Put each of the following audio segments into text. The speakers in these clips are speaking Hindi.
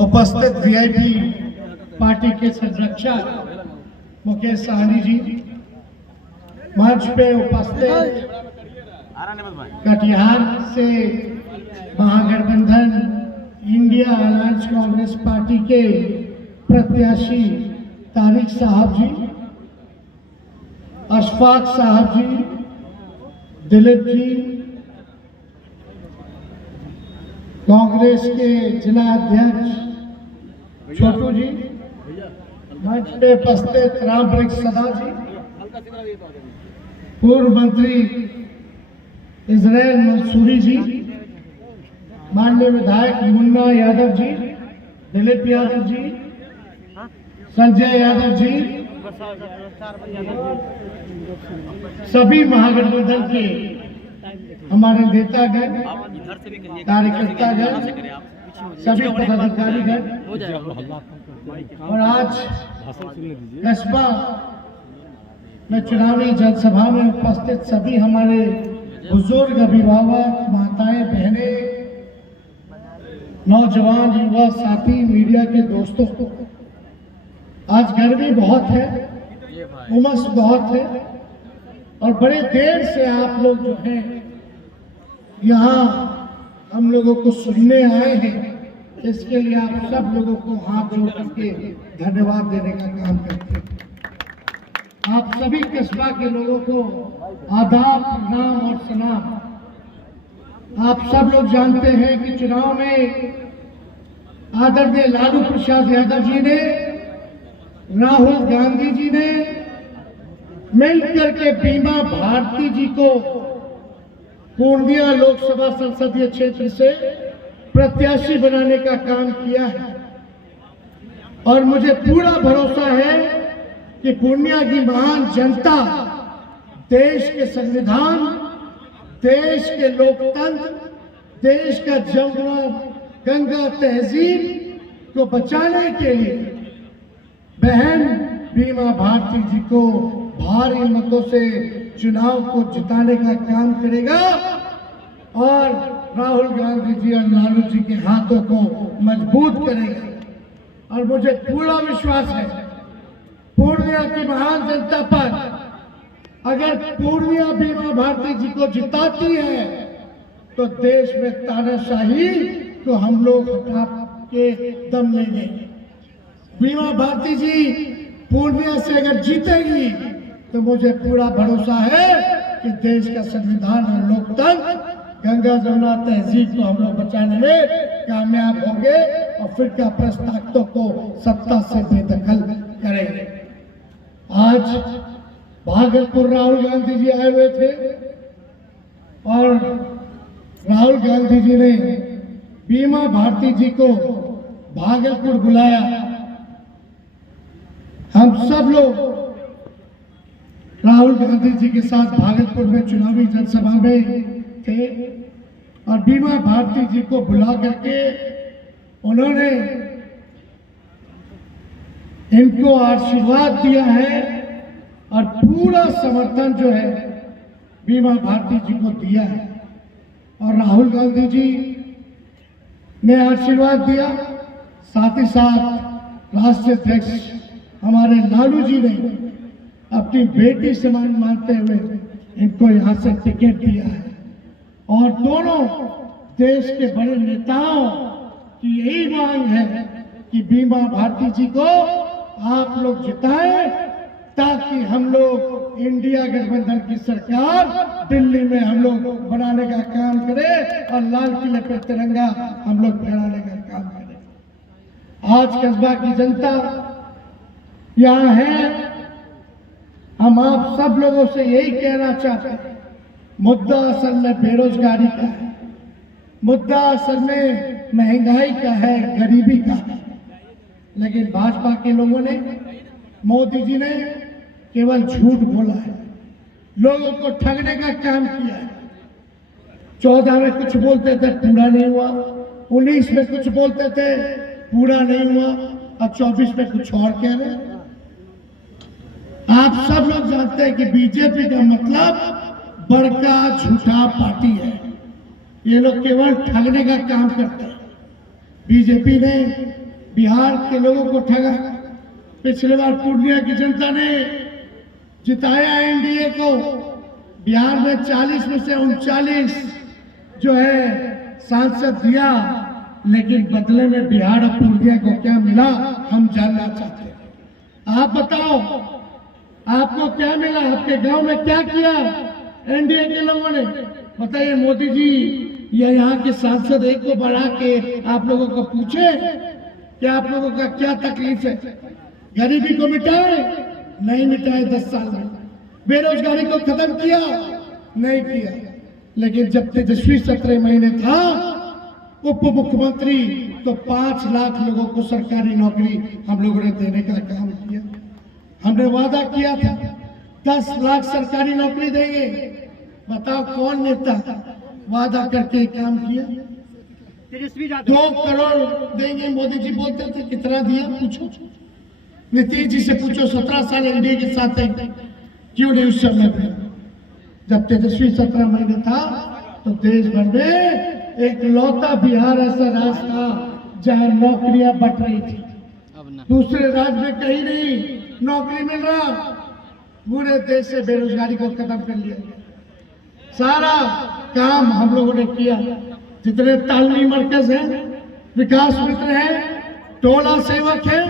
उपस्थित वीआईपी पार्टी के संरक्षक मुकेश सहनी जी, मंच पे उपस्थित कटिहार से महागठबंधन इंडिया अलायंस कांग्रेस पार्टी के प्रत्याशी तारिक साहब जी, अशफाक साहब जी, दिलीप जी, कांग्रेस के जिला अध्यक्ष छोटू जी, मंच पे उपस्थित रामवृक्ष सदा जी, पूर्व मंत्री इजराइल मंसूरी जी, माननीय विधायक मुन्ना यादव जी, दिलीप यादव जी, संजय यादव जी, सभी महागठबंधन के हमारे नेतागण, कार्यकर्तागण, सभी पदाधिकारीगण और आज कस्बा में चुनावी जनसभा में उपस्थित सभी हमारे बुजुर्ग, अभिभावक, माताएं, बहनें, नौजवान, युवा साथी, मीडिया के दोस्तों, आज गर्मी बहुत है, उमस बहुत है और बड़े देर से आप लोग जो हैं यहाँ हम लोगों को सुनने आए हैं। इसके लिए आप सब लोगों को हाथ जोड़ करके धन्यवाद देने का काम करते हैं। आप सभी कस्बा के लोगों को आदाब, प्रणाम और सलाम। आप सब लोग जानते हैं कि चुनाव में आदरणीय लालू प्रसाद यादव जी ने, राहुल गांधी जी ने मिलकर के बीमा भारती जी को पूर्णिया लोकसभा संसदीय क्षेत्र से प्रत्याशी बनाने का काम किया है और मुझे पूरा भरोसा है कि पूर्णिया की महान जनता देश के संविधान, देश के लोकतंत्र, देश का जमुना गंगा तहजीब को बचाने के लिए बहन बीमा भारती जी को भारी मतों से चुनाव को जिताने का काम करेगा और राहुल गांधी जी और लालू जी के हाथों को मजबूत करेगा। और मुझे पूरा विश्वास है पूर्णिया की महान जनता पर। अगर पूर्णिया बीमा भारती जी को जिताती है तो देश में तानाशाही को हम लोग हटा के दम लेंगे। बीमा भारती जी पूर्णिया से अगर जीतेगी तो मुझे पूरा भरोसा है कि देश का संविधान और लोकतंत्र, गंगा जमुना तहजीब को हम लोग बचाने में कामयाब होंगे और फिर क्या ताकतों को सत्ता से बेदखल करेंगे। आज भागलपुर राहुल गांधी जी आए हुए थे और राहुल गांधी जी ने बीमा भारती जी को भागलपुर बुलाया। हम सब लोग राहुल गांधी जी के साथ भागलपुर में चुनावी जनसभा में थे और बीमा भारती जी को बुला करके उन्होंने इनको आशीर्वाद दिया है और पूरा समर्थन जो है बीमा भारती जी को दिया है। और राहुल गांधी जी ने आशीर्वाद दिया, साथ ही साथ राष्ट्रीय अध्यक्ष हमारे लालू जी ने अपनी बेटी समान मानते हुए इनको यहाँ से टिकट दिया है। और दोनों देश के बड़े नेताओं की यही मांग है कि बीमा भारती जी को आप लोग जिताएं ताकि हम लोग इंडिया गठबंधन की सरकार दिल्ली में हम लोग बनाने का काम करें और लाल किले पर तिरंगा हम लोग फहराने का काम करें। आज कस्बा की जनता यहाँ है, हम आप सब लोगों से यही कहना चाहते हैं, मुद्दा असल में बेरोजगारी का है, मुद्दा असल में महंगाई का है, गरीबी का है। लेकिन भाजपा के लोगों ने, मोदी जी ने केवल झूठ बोला है, लोगों को ठगने का काम किया है। 14 में कुछ बोलते थे पूरा नहीं हुआ, 19 में कुछ बोलते थे पूरा नहीं हुआ और 24 में कुछ और कह रहे हैं। आप सब लोग जानते हैं कि बीजेपी का मतलब बड़का झूठा पार्टी है। ये लोग केवल ठगने का काम करते हैं। बीजेपी ने बिहार के लोगों को ठगा। पिछले बार पूर्णिया की जनता ने जिताया एनडीए को, बिहार में 40 में से 39 जो है सांसद दिया, लेकिन बदले में बिहार और पूर्णिया को क्या मिला हम जानना चाहते हैं। आप बताओ, आपको क्या मिला? आपके गांव में क्या किया एनडीए के लोगों ने? बताइए मोदी जी, या यहाँ के सांसद एक को बढ़ा के आप लोगों को पूछे कि आप लोगों का क्या तकलीफ है? गरीबी को मिटाए? नहीं मिटाए 10 साल में। बेरोजगारी को खत्म किया? नहीं किया। लेकिन जब तेजस्वी 17 महीने था उप मुख्यमंत्री, तो 5 लाख लोगों को सरकारी नौकरी हम लोगों ने देने का काम किया। हमने वादा किया था 10 लाख सरकारी नौकरी देंगे। बताओ कौन नेता वादा करके काम किया? 2 करोड़ देंगे मोदी जी बोलते थे, कितना दिया पूछो। नीतीश जी से पूछो, 17 साल एनडीए के साथ है, क्यों नहीं उस समय पे? जब तेजस्वी 17 महीने था तो देश भर में एक लौता बिहार ऐसा राज्य था जहां नौकरियां बट रही थी। दूसरे राज्य में कहीं नहीं नौकरी मिल रहा। पूरे देश से बेरोजगारी को खत्म कर लिया। सारा काम हम लोगों ने किया। जितने तालमी मरकज हैं, विकास मित्र हैं, टोला सेवक हैं,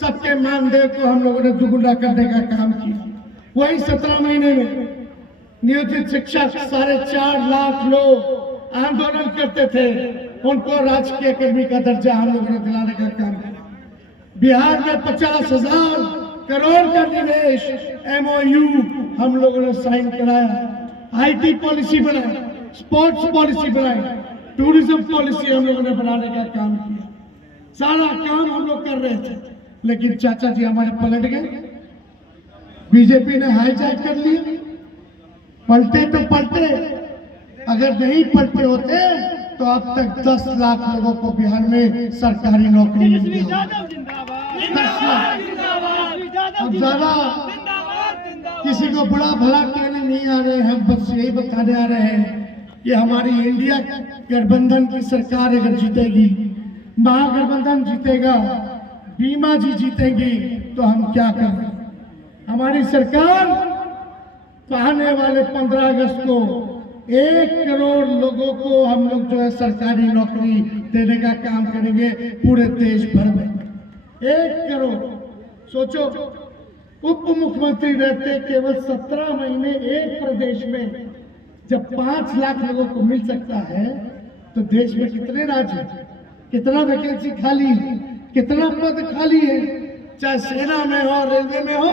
सबके मानदेय को हम लोगों ने दुगुना करने का काम किया। वही 17 महीने में नियोजित शिक्षक 4.5 लाख लोग आंदोलन करते थे, उनको राजकीय अकेडमी का दर्जा हम लोगों ने दिलाने का काम किया। बिहार में 50,000 करोड़ का निवेश MOU हम लोगों ने साइन कराया। IT पॉलिसी बनाई, स्पोर्ट्स पॉलिसी बनाई, टूरिज्म पॉलिसी हम लोगों ने बनाने का काम किया। सारा काम हम लोग कर रहे थे, लेकिन चाचा जी हमारे पलट गए। बीजेपी ने हाईजैक कर लिया। पलटे तो पलटे, अगर नहीं पलटे होते तो अब तक 10 लाख लोगों को बिहार में सरकारी नौकरी मिल गई। 10 लाख। अब ज्यादा किसी को बड़ा भला कहने नहीं आ रहे, हम बस यही बताने आ रहे हैं कि हमारी इंडिया गठबंधन की सरकार अगर जीतेगी, महागठबंधन जीतेगा, बीमा जी जीतेंगी, तो हम क्या करें? हमारी सरकार आने वाले 15 अगस्त को 1 करोड़ लोगों को हम लोग जो है सरकारी नौकरी देने का काम करेंगे पूरे देश भर में। 1 करोड़। सोचो, उप मुख्यमंत्री रहते केवल 17 महीने एक प्रदेश में, जब 5 लाख लोगों को मिल सकता है तो देश में कितने राज्य हैं, कितना वैकेंसी खाली है, कितना पद खाली है, चाहे सेना में हो, रेलवे में हो।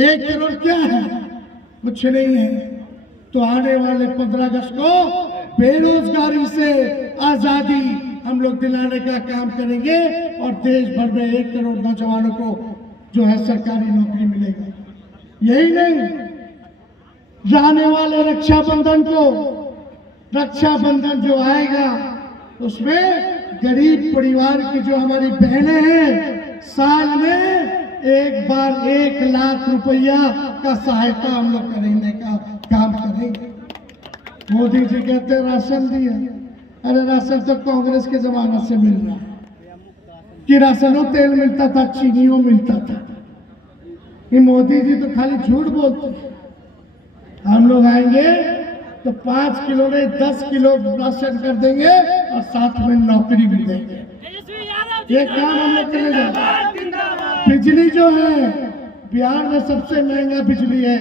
1 करोड़ क्या है? कुछ नहीं है। तो आने वाले 15 अगस्त को बेरोजगारी से आजादी हम लोग दिलाने का काम करेंगे और देश भर में 1 करोड़ नौजवानों को जो है सरकारी नौकरी मिलेगी। यही नहीं, जाने वाले रक्षाबंधन को, रक्षाबंधन जो आएगा उसमें गरीब परिवार की जो हमारी बहनें हैं, साल में एक बार 1 लाख रुपया का सहायता हम लोग करने का काम करेंगे। मोदी जी कहते हैं राशन दिया। अरे राशन तो कांग्रेस के जमाने से मिल रहा है कि राशनों तेल मिलता था, चीनियों मिलता था। ये मोदी जी तो खाली झूठ बोलते हैं। हम लोग आएंगे तो 5 किलो नहीं 10 किलो राशन कर देंगे और साथ में नौकरी भी देंगे। ये काम हम लोग करेंगे। बिजली जो है बिहार में सबसे महंगा बिजली है।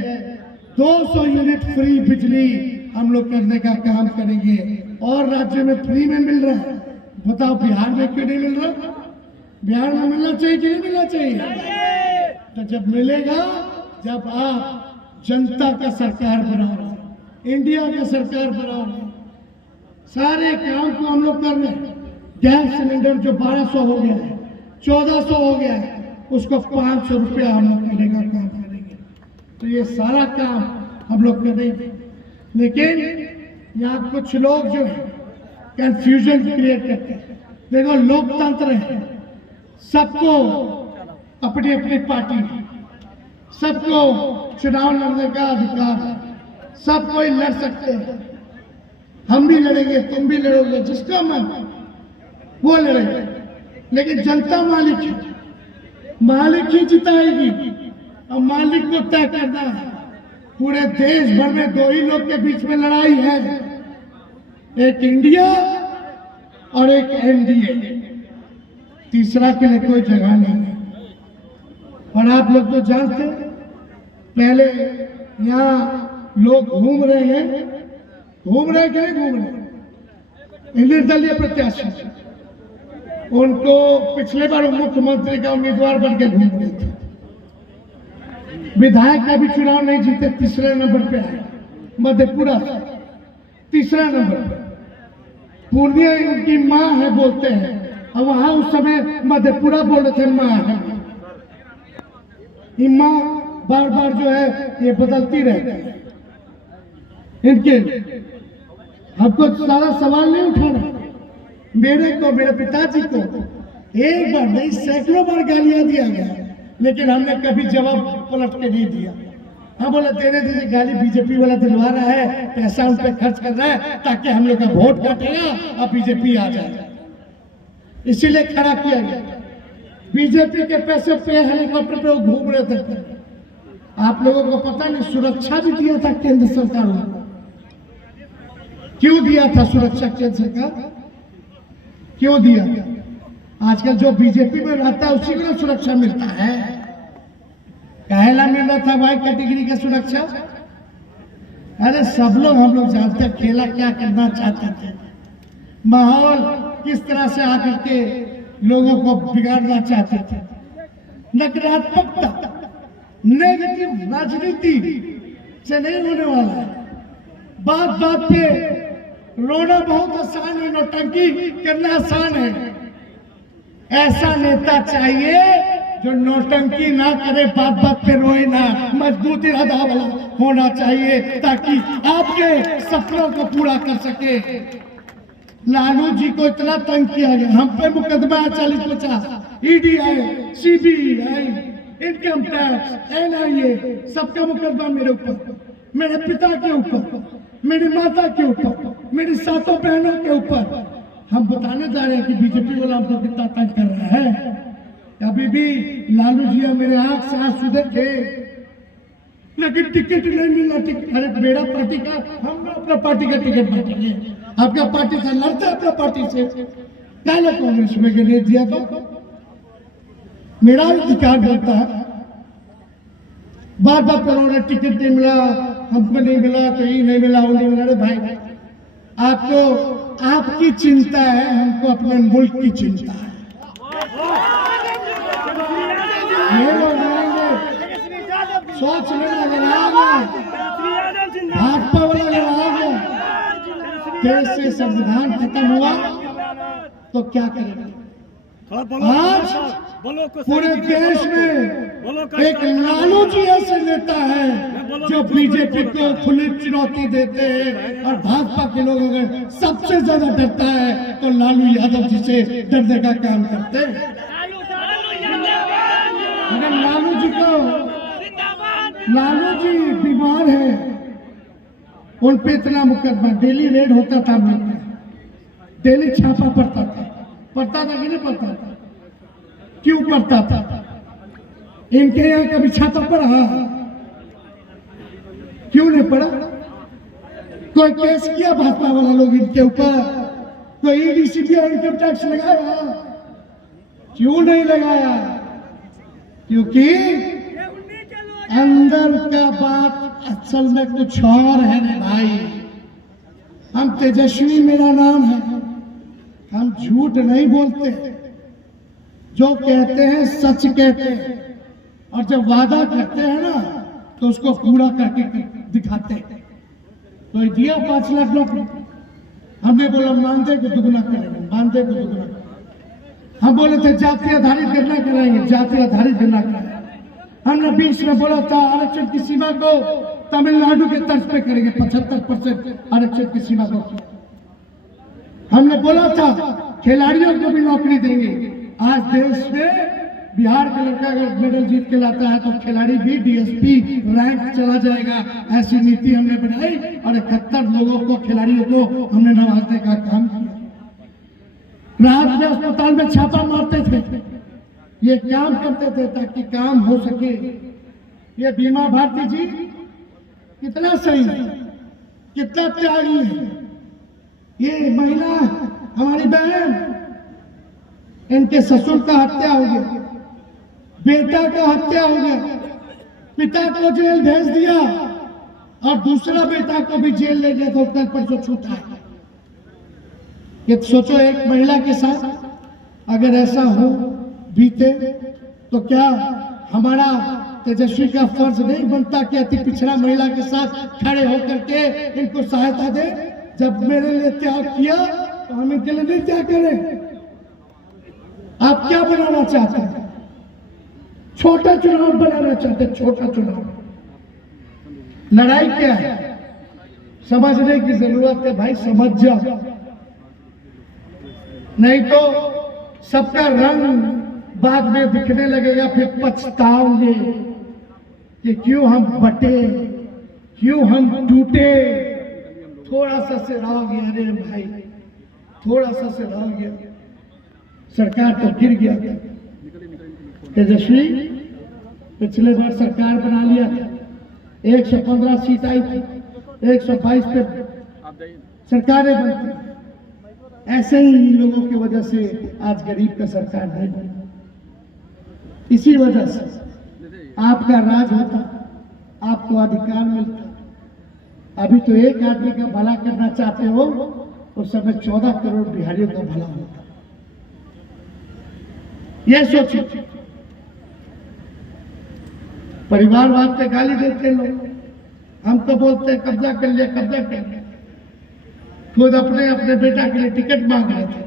200 यूनिट फ्री बिजली हम लोग करने का काम करेंगे और राज्य में फ्री में मिल रहा है। बताओ बिहार में क्यों नहीं मिल रहा? बिहार में मिलना चाहिए कि नहीं मिलना चाहिए? तो जब मिलेगा, जब आप जनता का सरकार बनाओगे, इंडिया का सरकार बनाओगे, सारे काम को हम लोग कर रहे हैं। गैस सिलेंडर जो 1200 हो गया है, 1400 हो गया है, उसको 500 रुपया हम लोग करने का काम करेंगे। तो ये सारा काम हम लोग करेंगे। लेकिन यहाँ कुछ लोग जो है कंफ्यूजन क्रिएट करते हैं। देखो, लोकतंत्र है, सबको अपनी अपनी पार्टी है, सबको चुनाव लड़ने का अधिकार है, सब कोई लड़ सकते हैं। हम भी लड़ेंगे, तुम भी लड़ोगे, जिसका मन वो लड़ेगा। लेकिन जनता मालिक है, मालिक ही जिताएगी और मालिक को तय करना है। पूरे देश भर में दो ही लोग के बीच में लड़ाई है, एक इंडिया और एक एनडीए, तीसरा के लिए कोई जगह नहीं है। और आप लोग तो जानते हैं, पहले यहाँ लोग घूम रहे हैं कि नहीं घूम रहे, निर्दलीय प्रत्याशी, उनको पिछले बार मुख्यमंत्री का उम्मीदवार बन के घूम रहे थे। विधायक का भी चुनाव नहीं जीते, तीसरे नंबर पे आए मधेपुरा से, तीसरा नंबर पे। पूर्णिया इनकी माँ है बोलते हैं, और वहां उस समय मधेपुरा बोल रहे थे माँ है। ये माँ बार बार जो है ये बदलती रहती है। इनके हमको सारा सवाल नहीं उठाना, मेरे को, मेरे पिताजी को एक बार नहीं सैकड़ों बार गालियां दिया गया, लेकिन हमने कभी जवाब पलट के नहीं दिया। हाँ बोला देने दीजिए, गाली बीजेपी वाला दिलवा रहा है, पैसा उन पर खर्च कर रहा है ताकि हम लोग का वोट काटेगा और बीजेपी आ जाए, इसीलिए खड़ा किया गया। बीजेपी के पैसे पे हेलीकॉप्टर पे वो घूम रहे थे। आप लोगों को पता नहीं, सुरक्षा भी दिया था केंद्र सरकार ने। क्यों दिया था सुरक्षा केंद्र सरकार, क्यों दिया? आजकल जो बीजेपी में रहता है उसी को सुरक्षा मिलता है। काहेला मिल रहा था भाई कैटेगरी का सुरक्षा? अरे सब लोग, हम लोग जानते हैं खेला क्या करना चाहते थे, माहौल किस तरह से आकर के लोगों को बिगाड़ना चाहते थे। नकारात्मकता, नेगेटिव राजनीति से नहीं होने वाला है। बात बात पे रोना बहुत आसान है, नौटंकी करना आसान है। ऐसा नेता चाहिए जो नौटंकी ना करे, बात बात पे रोए ना, मजबूत इरादा वाला होना चाहिए ताकि आपके सपनों को पूरा कर सके। लालू जी को इतना तंग किया गया, हम पे मुकदमा 40-50, ईडी आई, सीबीआई, इनकम टैक्स, एनआईए, सबका मुकदमा मेरे ऊपर, मेरे पिता के ऊपर, मेरी माता के ऊपर, मेरी 7 बहनों के ऊपर। हम बताने जा रहे हैं कि बीजेपी वाला हमको कितना तंग कर रहा है। अभी भी लालू जी मेरे आंख से आंसू थे, लेकिन टिकट नहीं मिला। अरे मेरा पार्टी का, हम अपना पार्टी का टिकट बांटेंगे, आपका पार्टी से लड़ते अपना पार्टी से, पहले कांग्रेस में के लिए दिया तो मेरा अधिकार बनता है। बार बार करोड़ टिकट नहीं मिला, हमको नहीं मिला, तो ये नहीं मिला, वो नहीं मिला। अरे भाई, आपको आपकी चिंता है, हमको अपने मुल्क की चिंता है। ये लोग सोच लेना, अगर आ गए भाजपा वाला, अगर आ गया देश से संविधान खत्म हुआ तो क्या करेगा? आज पूरे देश में एक लालू जी ऐसे नेता है जो बीजेपी को खुली चुनौती देते हैं, और भाजपा के लोग अगर सबसे ज्यादा डरता है तो लालू यादव जी से डरने का काम करते हैं। अगर लालू जी बीमार है, उन पे इतना मुकदमा, डेली रेड होता था, डेली छापा पड़ता था कि नहीं पड़ता था? क्यों पड़ता था? इनके यहाँ कभी छापा पड़ा? क्यों नहीं पड़ा? कोई केस किया भाजपा वाला लोग इनके ऊपर? कोई ईडी सीबीआई इनकम टैक्स लगाया? क्यों नहीं लगाया? क्योंकि अंदर का बात असल में कुछ और है रे भाई। हम तेजस्वी मेरा नाम है, हम झूठ नहीं बोलते, जो कहते हैं सच कहते हैं, और जब वादा करते हैं ना तो उसको पूरा करके दिखाते हैं। तो दिया 5 लाख नौकरी, हमने बोला मानदेय को दुगुना करेंगे, मानदेय को दुगुना। हम बोले थे जाति आधारित गणना कराएंगे, जाति आधारित गणना कराएंगे। हमने 20 में बोला था आरक्षण की सीमा को तमिलनाडु के तर्ज पे करेंगे, 75% आरक्षण की सीमा को। हमने बोला था खिलाड़ियों को भी नौकरी देंगे। आज देश में बिहार का लड़का अगर मेडल जीत के लाता है तो खिलाड़ी भी डीएसपी रैंक चला जाएगा। ऐसी नीति हमने बनाई और 71 लोगों को, खिलाड़ियों को हमने नवाजने का काम किया। रात में अस्पताल में छापा मारते थे, ये काम करते थे ताकि काम हो सके। ये बीमा भारती जी कितना सही है, कितना त्यागी है। ये महिला हमारी बहन, इनके ससुर का हत्या हो गया, बेटा का हत्या हो गया, पिता को जेल भेज दिया और दूसरा बेटा को भी जेल ले गया तो कल परसों छूटा है। ये सोचो, एक महिला के साथ अगर ऐसा हो बीते तो क्या हमारा तेजस्वी का फर्ज नहीं बनता कि अति पिछड़ा महिला के साथ खड़े होकर के इनको सहायता दे। जब मेरे लिए त्याग किया तो हम इनके लिए नहीं त्याग करें। आप क्या बनाना चाहते हैं? छोटा चुनाव बनाना चाहते हैं, छोटा चुनाव। लड़ाई क्या है, समझने की जरूरत है भाई, समझ जाओ, नहीं तो सबका रंग बाद में दिखने लगेगा, फिर पछताओगे कि क्यों हम बटे, क्यों हम टूटे। थोड़ा सा से रह गया, अरे भाई थोड़ा सा से रह गया, सरकार तो गिर गया था। तेजस्वी पिछले बार सरकार बना लिया था, 115 सीट आई थी, 122 पे सरकारें बनती। ऐसे ही लोगों की वजह से आज गरीब का सरकार नहीं बना। इसी वजह से आपका राज होता, आपको अधिकार मिलता। अभी तो एक आदमी का भला करना चाहते हो, उस समय 14 करोड़ बिहारियों का भला होता। ये सोचिए, परिवारवाद पे गाली देते लोग, हम तो बोलते हैं कब्जा कर लिया, कब्जा कर लिया। खुद अपने बेटा के लिए टिकट मांग रहे थे,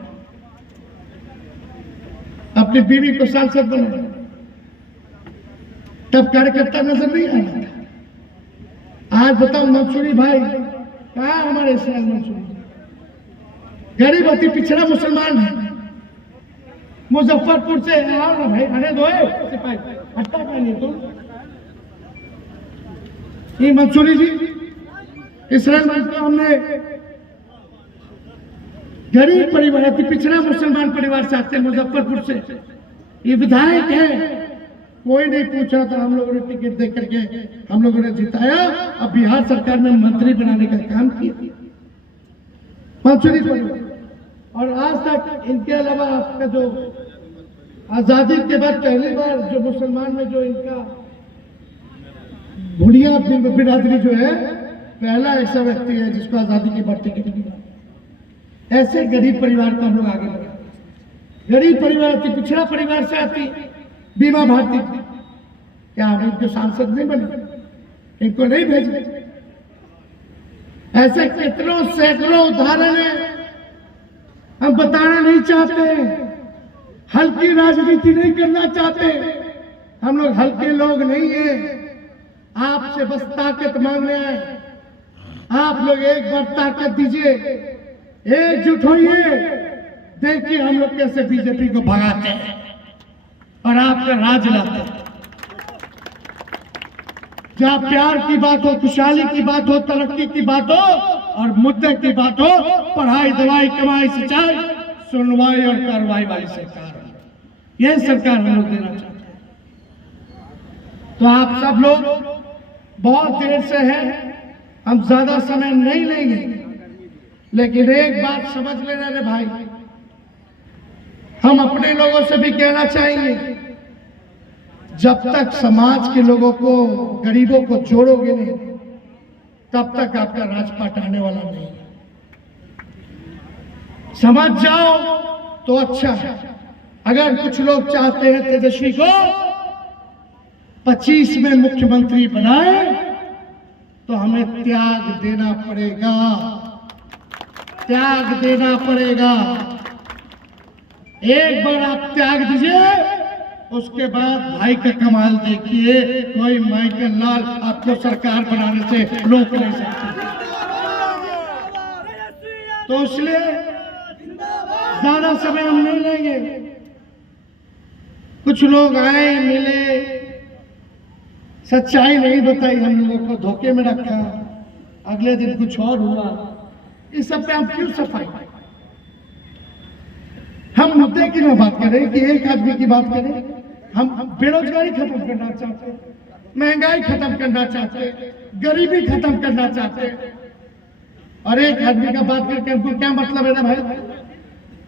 अपनी बीवी को सांसद बनाया, तब कार्यकर्ता नजर नहीं आया था। आज बताओ मंसूरी भाई कहाँ, हमारे शहर मंसूरी गरीब अति पिछड़ा मुसलमान है, मुजफ्फरपुर से आओ ना भाई, आने दो सिपाही, हट्टा का नहीं तुम। ये मंसूरी जी, इसराइल को हमने गरीब परिवार अति पिछड़ा मुसलमान परिवार से आते हैं, मुजफ्फरपुर से। ये विधायक है, कोई नहीं पूछ रहा था, हम लोगों ने टिकट दे करके हम लोगों ने जिताया। अब बिहार सरकार में मंत्री बनाने का काम किया मंसूरी परिवार। और आज तक इनके अलावा आपका जो आजादी के बाद पहली बार जो मुसलमान में जो इनका भुड़िया बिरादरी जो है, पहला ऐसा व्यक्ति है जिसको आजादी के बाद टिकट मिला। ऐसे गरीब परिवार को हम लोग आगे बढ़े। गरीब परिवार की पिछड़ा परिवार से आती बीमा भारती, क्या हम इनको सांसद नहीं बने, इनको नहीं भेजे? ऐसे कितनों सैकड़ों उदाहरण है, हम बताना नहीं चाहते, हल्की राजनीति नहीं करना चाहते। हम लोग हल्के लोग नहीं हैं, आपसे बस ताकत मांगने आए। आप लोग एक बार ताकत दीजिए, एकजुट होइए, देखिए हम लोग कैसे बीजेपी को भगाते हैं और आपका राज लाते हैं। जहां प्यार की बात हो, खुशहाली की बात हो, तरक्की की बात हो और मुद्दे की बात हो, पढ़ाई, दवाई, कमाई, सिंचाई, सुनवाई और कार्रवाई वाली सरकार है। यह सरकार हम लोग देना चाहते हैं। तो आप सब लोग बहुत देर से हैं, हम ज्यादा समय नहीं लेंगे, लेकिन एक बात समझ लेना रे भाई, हम अपने लोगों से भी कहना चाहेंगे, जब तक समाज के लोगों को, गरीबों को जोड़ोगे नहीं, तब तक आपका राजपाट आने वाला नहीं है। समझ जाओ तो अच्छा है। अगर कुछ लोग चाहते हैं तेजस्वी को 25 में मुख्यमंत्री बनाए, तो हमें त्याग देना पड़ेगा, त्याग देना पड़ेगा। एक बार आप त्याग दीजिए, उसके बाद भाई का कमाल देखिए, कोई माइकल लाल आपको सरकार बनाने से रोक नहीं सकता। तो इसलिए ज्यादा समय हम नहीं लेंगे। कुछ लोग आए, मिले, सच्चाई नहीं बताई, हम लोगों को धोखे में रखा, अगले दिन कुछ और हुआ। इस सब पे हम क्यों सफाई? हम मुद्दे की ना बात करें कि एक आदमी की बात करें। हम बेरोजगारी खत्म करना चाहते हैं, महंगाई खत्म करना चाहते हैं, गरीबी खत्म करना चाहते हैं। और एक आदमी का बात करके हमको क्या मतलब है ना भाई?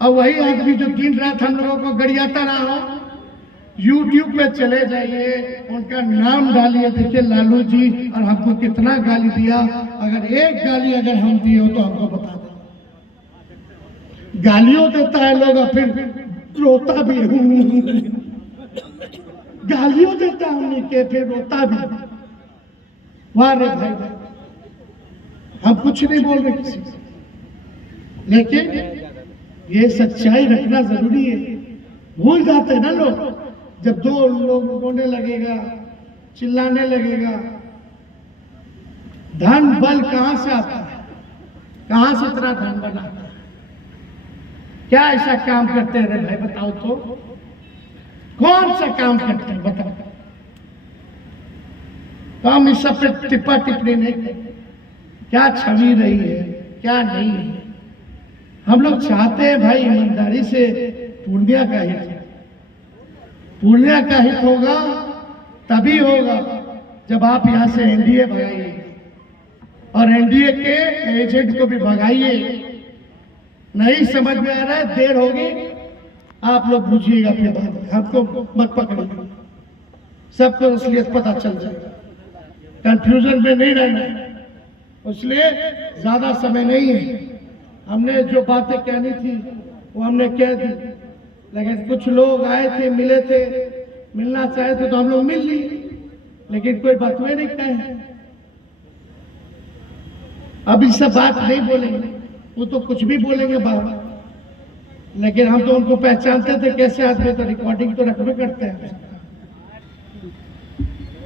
और वही आदमी जो दिन रात हम लोगों को गरियाता रहा हो, YouTube पे चले जाइए, उनका नाम डालिए, देखिए लालू जी और हमको कितना गाली दिया। अगर एक गाली अगर हम दिए हो तो हमको बता दें। गालियों देता है लोग और फिर रोता भी है। गालियों देता है उन्हीं के, फिर रोता भी। वाह रे भाई, हम कुछ नहीं बोल रहे किसी से, लेकिन ये सच्चाई रखना जरूरी है। भूल जाते हैं ना लोग, जब दो लोग रोने लगेगा, चिल्लाने लगेगा, धन बल कहां से आता है? कहां से इतना धन बना है? क्या ऐसा काम करते हैं रे भाई, बताओ तो? कौन सा काम करते हैं बताओ? तो हम इस सब पे टिप्पा टिप्पणी नहीं करते। क्या छवि रही है, क्या नहीं है। हम लोग चाहते हैं भाई ईमानदारी से पूर्णिया का हित। पूर्णिया का हित होगा तभी होगा जब आप यहां से एनडीए भगाइए, और एनडीए के एजेंट को भी भगाइए। नहीं समझ में आ रहा है, देर होगी, आप लोग बुझिएगा फिर बाद में, हमको मत पकड़िए, सबको असलियत पता चल जाएगा। कंफ्यूजन में नहीं रहना है, इसलिए ज्यादा समय नहीं है। हमने जो बातें कहनी थी वो हमने कह दी, लेकिन कुछ लोग आए थे, मिले थे, मिलना चाहे थे तो हम लोग मिल लिए, लेकिन कोई बात नहीं कहे। अब इस सब बात नहीं बोलेंगे, वो तो कुछ भी बोलेंगे बाहर, लेकिन हम तो उनको पहचानते थे कैसे आदमी, तो रिकॉर्डिंग तो रखबे करते हैं।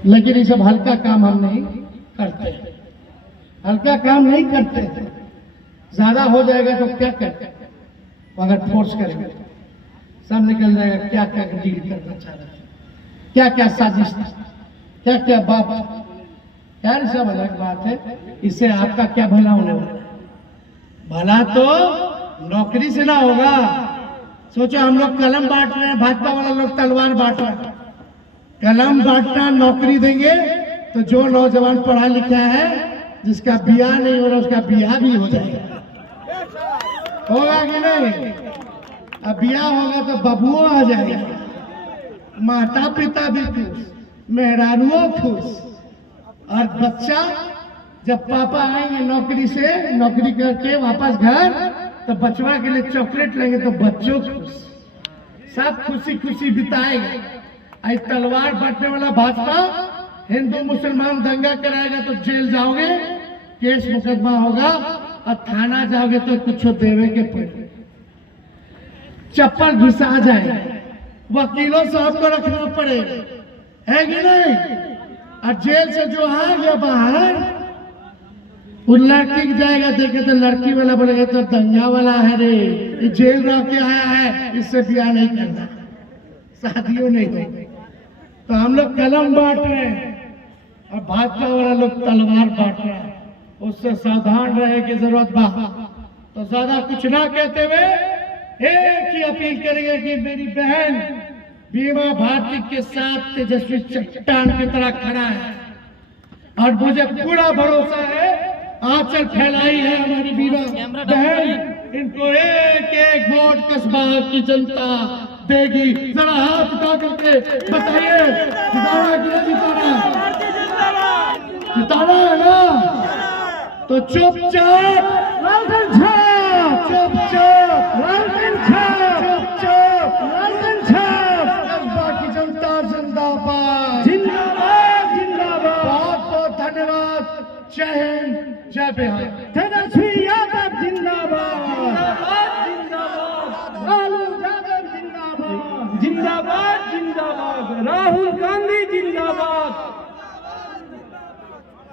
लेकिन ये सब हल्का काम हम नहीं करते, हल्का काम नहीं करते। ज्यादा हो जाएगा तो क्या करते, अगर फोर्स करेंगे सब निकल जाएगा। क्या क्या डील करना चाह रहे थे, क्या क्या साजिश, क्या क्या बात। यार सब अलग बात है, इससे आपका क्या भला होने वाला है? भला तो नौकरी से ना होगा। सोचो हम लोग कलम बांट रहे हैं, भाजपा वाला लोग तलवार बांट रहे हैं। कलम बांटना, नौकरी देंगे तो जो नौजवान पढ़ा लिखा है, जिसका बियाह नहीं हो रहा उसका बियाह भी हो जाएगा। होगा कि नहीं? अब बियाह होगा तो बबुओ आ जाएगा, माता पिता भी खुश, मेहरारुओ खुश, और बच्चा जब पापा आएंगे नौकरी से, नौकरी करके वापस घर, तो बचवा के लिए चॉकलेट लेंगे तो बच्चों खुश, सब खुशी खुशी बिताएगा। आई तलवार बांटने वाला भाजपा हिंदू मुसलमान दंगा कराएगा तो जेल जाओगे, केस मुकदमा होगा, और थाना जाओगे तो कुछ देवे के पड़े, चप्पल घिसा जाएगा, वकीलों साहब को रखना पड़ेगा, है कि नहीं? और जेल से जो आ गया बाहर, वो लड़की जाएगा देखे तो लड़की वाला बोलेगा तो दंगा वाला है रे, ये जेल रह के आया है, इससे ब्याह नहीं करना, शादियों नहीं होगी। तो हम लोग कलम बांट रहे हैं और भाजपा वाला लोग तलवार बांट रहा है। उससे सावधान रहे की जरूरत बा। तो ज्यादा कुछ ना कहते हुए एक ही अपील करेंगे कि मेरी बहन बीमा भारती के साथ तेजस्वी चट्टान की तरह खड़ा है, और मुझे पूरा भरोसा है, आंचल फैलाई है हमारी बीमा बहन, इनको एक एक वोट कस्बा की जनता देगी। जरा हाथ उठा करके बताइए, जिताना कि नहीं जिताना? जिताना है ना? तो चुपचाप कस्बा की जनता जिंदाबाद, जिंदाबाद, जिंदाबाद। बहुत बहुत धन्यवाद। जय हिंद, जय बिहार।